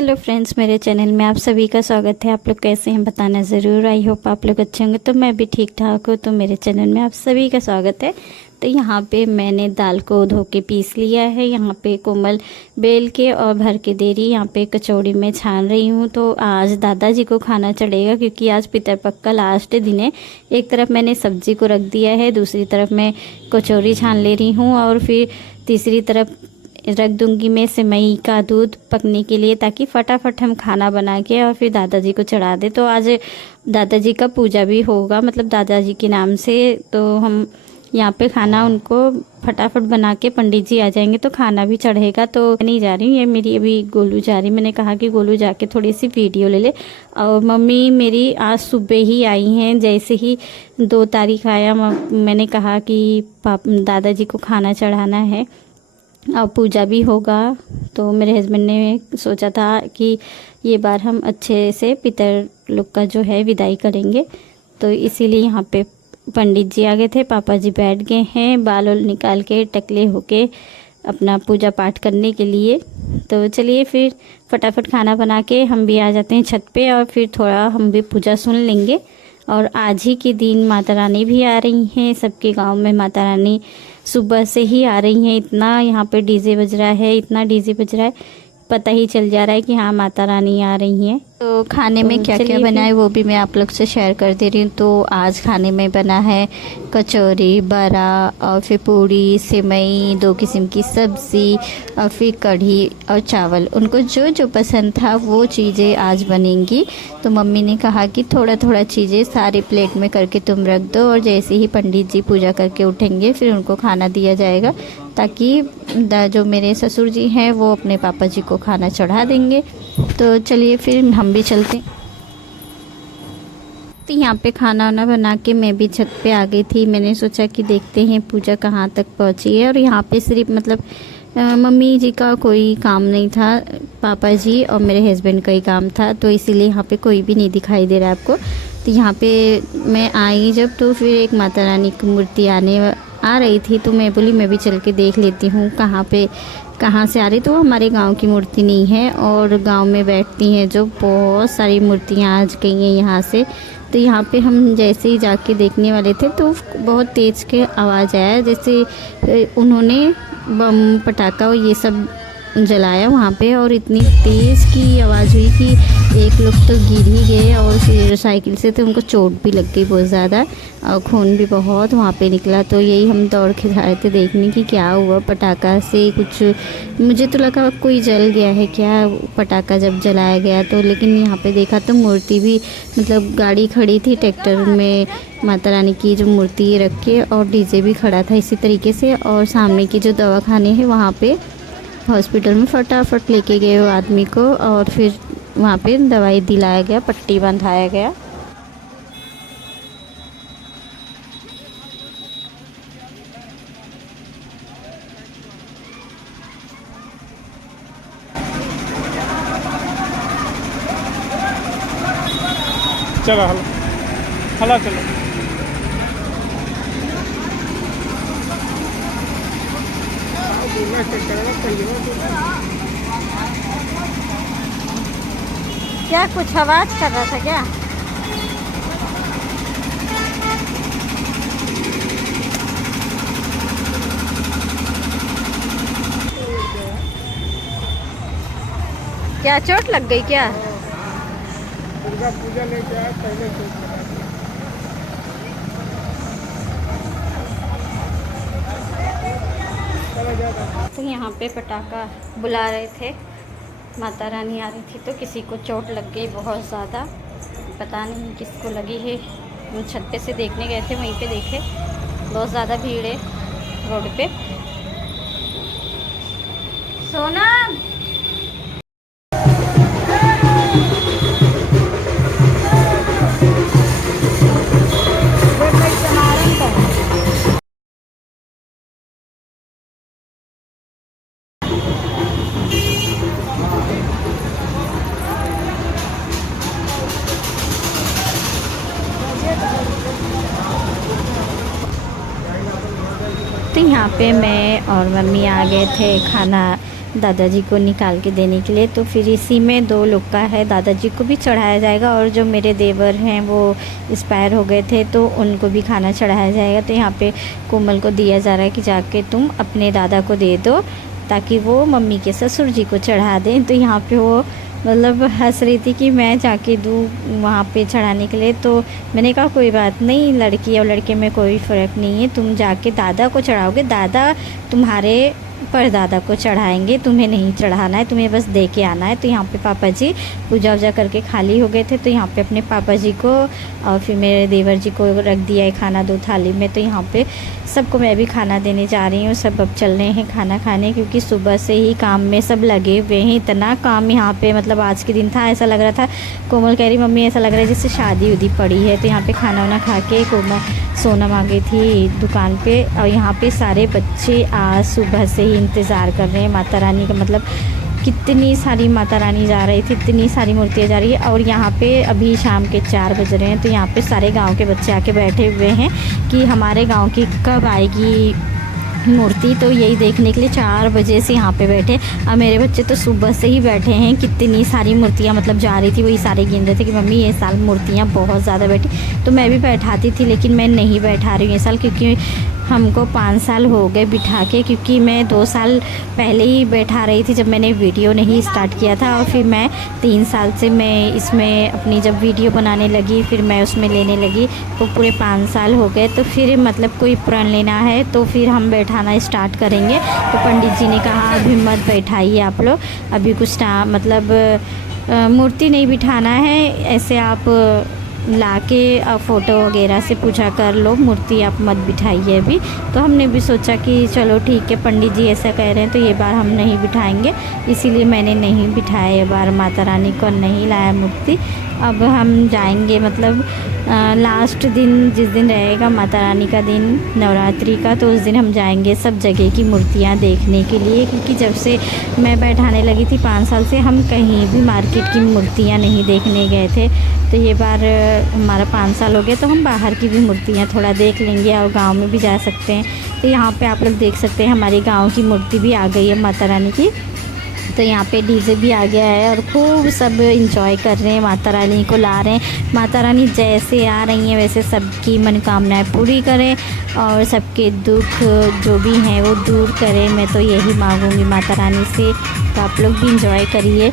Hello friends, मेरे channel में आप सभी का स्वागत है। आप लोग कैसे हैं बताना ज़रूर। आई होप आप लोग अच्छे होंगे। तो मैं भी ठीक ठाक हूँ। तो मेरे चैनल में आप सभी का स्वागत है। तो यहाँ पे मैंने दाल को धो के पीस लिया है। यहाँ पे कोमल बेल के और भर के दे रही। यहाँ पे कचौड़ी में छान रही हूँ। तो आज दादाजी को खाना चढ़ेगा क्योंकि आज पितरपक्ष का लास्ट दिन है। एक तरफ मैंने सब्जी को रख दिया है, दूसरी तरफ मैं कचौड़ी छान ले रही हूँ और फिर तीसरी तरफ रख दूंगी मैं सेवई का दूध पकने के लिए, ताकि फटाफट हम खाना बना के और फिर दादाजी को चढ़ा दे। तो आज दादाजी का पूजा भी होगा, मतलब दादाजी के नाम से। तो हम यहाँ पे खाना उनको फटाफट बना के पंडित जी आ जाएंगे तो खाना भी चढ़ेगा। तो नहीं जा रही, ये मेरी अभी गोलू जा रही। मैंने कहा कि गोलू जाके थोड़ी सी वीडियो ले ले। और मम्मी मेरी आज सुबह ही आई हैं। जैसे ही 2 तारीख आया मैंने कहा कि दादाजी को खाना चढ़ाना है और पूजा भी होगा। तो मेरे हस्बैंड ने सोचा था कि ये बार हम अच्छे से पितर लोग का जो है विदाई करेंगे। तो इसीलिए यहाँ पे पंडित जी आ गए थे, पापा जी बैठ गए हैं बाल वाल निकाल के टकले होके अपना पूजा पाठ करने के लिए। तो चलिए फिर फटाफट खाना बना के हम भी आ जाते हैं छत पे और फिर थोड़ा हम भी पूजा सुन लेंगे। और आज ही के दिन माता रानी भी आ रही हैं। सबके गांव में माता रानी सुबह से ही आ रही हैं। इतना यहाँ पे डीजे बज रहा है, इतना डीजे बज रहा है, पता ही चल जा रहा है कि हाँ माता रानी आ रही हैं। तो खाने में क्या क्या बना है वो भी मैं आप लोग से शेयर कर दे रही हूँ। तो आज खाने में बना है कचौरी, बड़ा और फिर पूड़ी, सेवई, 2 किस्म की सब्ज़ी और फिर कढ़ी और चावल। उनको जो जो पसंद था वो चीज़ें आज बनेंगी। तो मम्मी ने कहा कि थोड़ा थोड़ा चीज़ें सारी प्लेट में करके तुम रख दो और जैसे ही पंडित जी पूजा करके उठेंगे फिर उनको खाना दिया जाएगा, ताकि जो मेरे ससुर जी हैं वो अपने पापा जी को खाना चढ़ा देंगे। तो चलिए फिर हम भी चलते हैं। तो यहाँ पे खाना वाना बना के मैं भी छत पे आ गई थी। मैंने सोचा कि देखते हैं पूजा कहाँ तक पहुँची है। और यहाँ पे सिर्फ मतलब मम्मी जी का कोई काम नहीं था, पापा जी और मेरे हस्बैंड का ही काम था। तो इसीलिए यहाँ पे कोई भी नहीं दिखाई दे रहा आपको। तो यहाँ पे मैं आई जब, तो फिर एक माता रानी की मूर्ति आ रही थी। तो मैं बोली मैं भी चल के देख लेती हूँ कहाँ से आ रही। तो वो हमारे गांव की मूर्ति नहीं है और गांव में बैठती हैं जो बहुत सारी मूर्तियाँ आज गई हैं यहाँ से। तो यहाँ पे हम जैसे ही जाके देखने वाले थे तो बहुत तेज़ के आवाज़ आया, जैसे उन्होंने बम पटाखा ये सब जलाया वहाँ पे। और इतनी तेज़ की आवाज़ हुई कि एक लोग तो गिर ही गए और फिर साइकिल से तो उनको चोट भी लग गई बहुत ज़्यादा और खून भी बहुत वहाँ पे निकला। तो यही हम दौड़ के जा रहे थे देखने की क्या हुआ पटाखा से। कुछ मुझे तो लगा कोई जल गया है क्या पटाखा जब जलाया गया तो, लेकिन यहाँ पे देखा तो मूर्ति भी, मतलब गाड़ी खड़ी थी ट्रैक्टर में माता रानी की जो मूर्ति रख के और डीजे भी खड़ा था इसी तरीके से। और सामने की जो दवाखाने हैं वहाँ पे हॉस्पिटल में फटाफट लेके गए वो आदमी को और फिर वहाँ पे दवाई दिलाया गया, पट्टी बंधाया गया। चलो हला हला चलो। क्या कुछ आवाज़ कर रहा था क्या? क्या चोट लग गई क्या? दुर्गा पूजा लेके आए पहले चोट लगा दिया। तो यहाँ पे पटाखा बुला रहे थे, माता रानी आ रही थी तो किसी को चोट लग गई बहुत ज़्यादा, पता नहीं किसको लगी है। हम छत पे से देखने गए थे, वहीं पे देखे बहुत ज़्यादा भीड़ है रोड पे। सोना तो यहाँ पे मैं और मम्मी आ गए थे खाना दादाजी को निकाल के देने के लिए। तो फिर इसी में 2 लोग का है, दादाजी को भी चढ़ाया जाएगा और जो मेरे देवर हैं वो एक्सपायर हो गए थे तो उनको भी खाना चढ़ाया जाएगा। तो यहाँ पे कोमल को दिया जा रहा है कि जाके तुम अपने दादा को दे दो ताकि वो मम्मी के ससुर जी को चढ़ा दें। तो यहाँ पे वो मतलब हंस रही थी कि मैं जाके दूँ वहाँ पे चढ़ाने के लिए। तो मैंने कहा कोई बात नहीं, लड़की और लड़के में कोई फ़र्क नहीं है, तुम जाके दादा को चढ़ाओगे, दादा तुम्हारे परदादा को चढ़ाएंगे, तुम्हें नहीं चढ़ाना है, तुम्हें बस दे के आना है। तो यहाँ पे पापा जी पूजा वूजा करके खाली हो गए थे, तो यहाँ पे अपने पापा जी को और फिर मेरे देवर जी को रख दिया है खाना 2 थाली में। तो यहाँ पे सबको मैं भी खाना देने जा रही हूँ। सब अब चल रहे हैं खाना खाने, क्योंकि सुबह से ही काम में सब लगे हुए हैं। इतना काम यहाँ पे मतलब आज के दिन था, ऐसा लग रहा था, कोमल कह रही मम्मी ऐसा लग रहा है जैसे शादी उदी पड़ी है। तो यहाँ पे खाना वाना खा के कोमल सोनम आ गई थी दुकान पे, और यहाँ पे सारे बच्चे आज सुबह से ही इंतज़ार कर रहे हैं माता रानी का। मतलब कितनी सारी माता रानी जा रही थी, इतनी सारी मूर्तियाँ जा रही है। और यहाँ पे अभी शाम के 4 बज रहे हैं, तो यहाँ पे सारे गांव के बच्चे आके बैठे हुए हैं कि हमारे गांव की कब आएगी मूर्ति। तो यही देखने के लिए 4 बजे से यहाँ पे बैठे। और मेरे बच्चे तो सुबह से ही बैठे हैं, कितनी सारी मूर्तियाँ मतलब जा रही थी, वही सारे गिन रहे थे कि मम्मी ये साल मूर्तियाँ बहुत ज़्यादा बैठी। तो मैं भी बैठाती थी, लेकिन मैं नहीं बैठा रही हूँ ये साल, क्योंकि हमको 5 साल हो गए बिठा के, क्योंकि मैं 2 साल पहले ही बैठा रही थी जब मैंने वीडियो नहीं स्टार्ट किया था। और फिर मैं 3 साल से मैं इसमें अपनी जब वीडियो बनाने लगी, फिर मैं उसमें लेने लगी, तो पूरे 5 साल हो गए। तो फिर मतलब कोई प्रण लेना है तो फिर हम बैठाना स्टार्ट करेंगे। तो पंडित जी ने कहा अभी मत बैठाइए आप लोग, अभी कुछ मतलब मूर्ति नहीं बिठाना है, ऐसे आप लाके फ़ोटो वगैरह से पूजा कर लो, मूर्ति आप मत बिठाइए अभी। तो हमने भी सोचा कि चलो ठीक है, पंडित जी ऐसा कह रहे हैं तो ये बार हम नहीं बिठाएंगे, इसीलिए मैंने नहीं बिठाया ये बार, माता रानी को नहीं लाया मूर्ति। अब हम जाएंगे मतलब लास्ट दिन जिस दिन रहेगा माता रानी का दिन नवरात्रि का, तो उस दिन हम जाएंगे सब जगह की मूर्तियाँ देखने के लिए। क्योंकि जब से मैं बैठाने लगी थी 5 साल से हम कहीं भी मार्केट की मूर्तियाँ नहीं देखने गए थे। तो ये बार हमारा 5 साल हो गया, तो हम बाहर की भी मूर्तियाँ थोड़ा देख लेंगे और गांव में भी जा सकते हैं। तो यहाँ पे आप लोग देख सकते हैं हमारे गांव की मूर्ति भी आ गई है माता रानी की। तो यहाँ पे डीजे भी आ गया है और खूब सब इंजॉय कर रहे हैं, माता रानी को ला रहे हैं। माता रानी जैसे आ रही हैं वैसे सबकी मनोकामनाएं पूरी करें और सबके दुख जो भी हैं वो दूर करें। मैं तो यही मांगूंगी माता रानी से। तो आप लोग भी इंजॉय करिए।